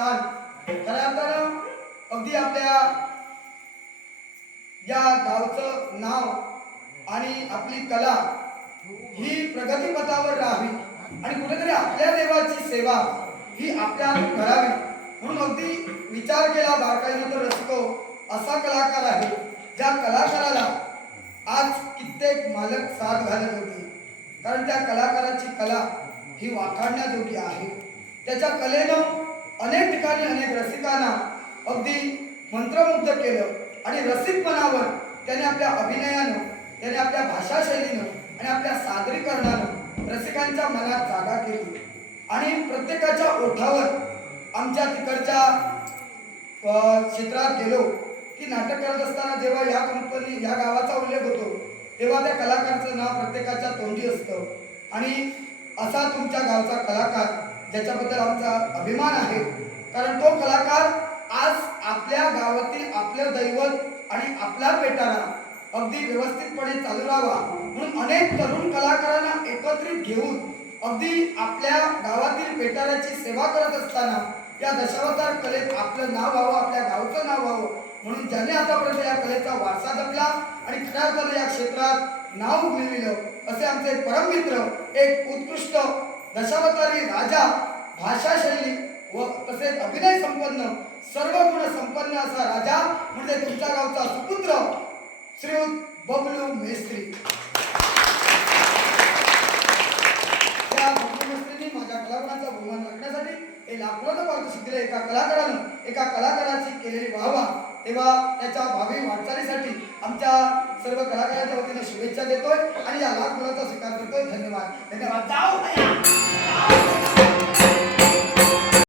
छान खऱ्या अर्थानं अगदी आपल्या या गावचं नाव आणि आपली कला ही प्रगतीपथावर राहावी आणि कुठेतरी आपल्या देवाची सेवा ही आपल्या करावी म्हणून अगदी विचार केला बारकाईनं तर रसिको असा कलाकार आहे ज्या कलाकाराला आज कित्येक मालक साथ घालत होते कारण त्या कलाकाराची कला ही वाखाणण्याजोगी आहे त्याच्या कलेनं अनेक ठिकाणी अनेक रसिकांना अगदी मंत्रमुग्ध केलं आणि रसिकपणावर त्याने आपल्या अभिनयानं त्याने आपल्या भाषाशैलीनं आणि आपल्या सादरीकरणानं रसिकांच्या मनात जागा केली आणि प्रत्येकाच्या ओठावर आमच्या तिकडच्या क्षेत्रात गेलो की नाटक करत असताना जेव्हा या गावाचा उल्लेख होतो तेव्हा त्या कलाकाराचं नाव प्रत्येकाच्या तोंडी असतं आणि असा तुमच्या गावचा कलाकार ज्याच्याबद्दल आमचा अभिमान आहे कारण तो कलाकार आज आपल्या गावातील आपलं दैवत आणि आपला पेटारा अगदी व्यवस्थितपणे चालू राहावा म्हणून अनेक तरुण कलाकारांना एकत्रित घेऊन अगदी आपल्या गावातील पेटाऱ्याची सेवा करत असताना या दशावतार कलेत आपलं नाव व्हावं आपल्या गावचं नाव व्हावं म्हणून ज्याने आतापर्यंत या कलेचा वारसा जपला आणि खऱ्या अर्थानं या क्षेत्रात नाव मिळविलं असे आमचे परममित्र एक उत्कृष्ट दशावतारी राजा भाषाशैली व तसेच अभिनय संपन्न सर्व गुण संपन्न असा राजा म्हणजे तुमच्या गावचा सुपुत्र श्रीयुत बबलू मेस्त्री या बबलू मेस्त्रींनी माझ्या कलाकारांचा बहुमान राखण्यासाठी हे लाखोचा पारितोषिक दिले एका कलाकाराची केलेली वाहवा तेव्हा त्याच्या भावी वाटचालीसाठी आमच्या सर्व कलाकारांच्या वतीने शुभेच्छा देतोय आणि या लाख मुलाचा स्वीकार करतोय धन्यवाद.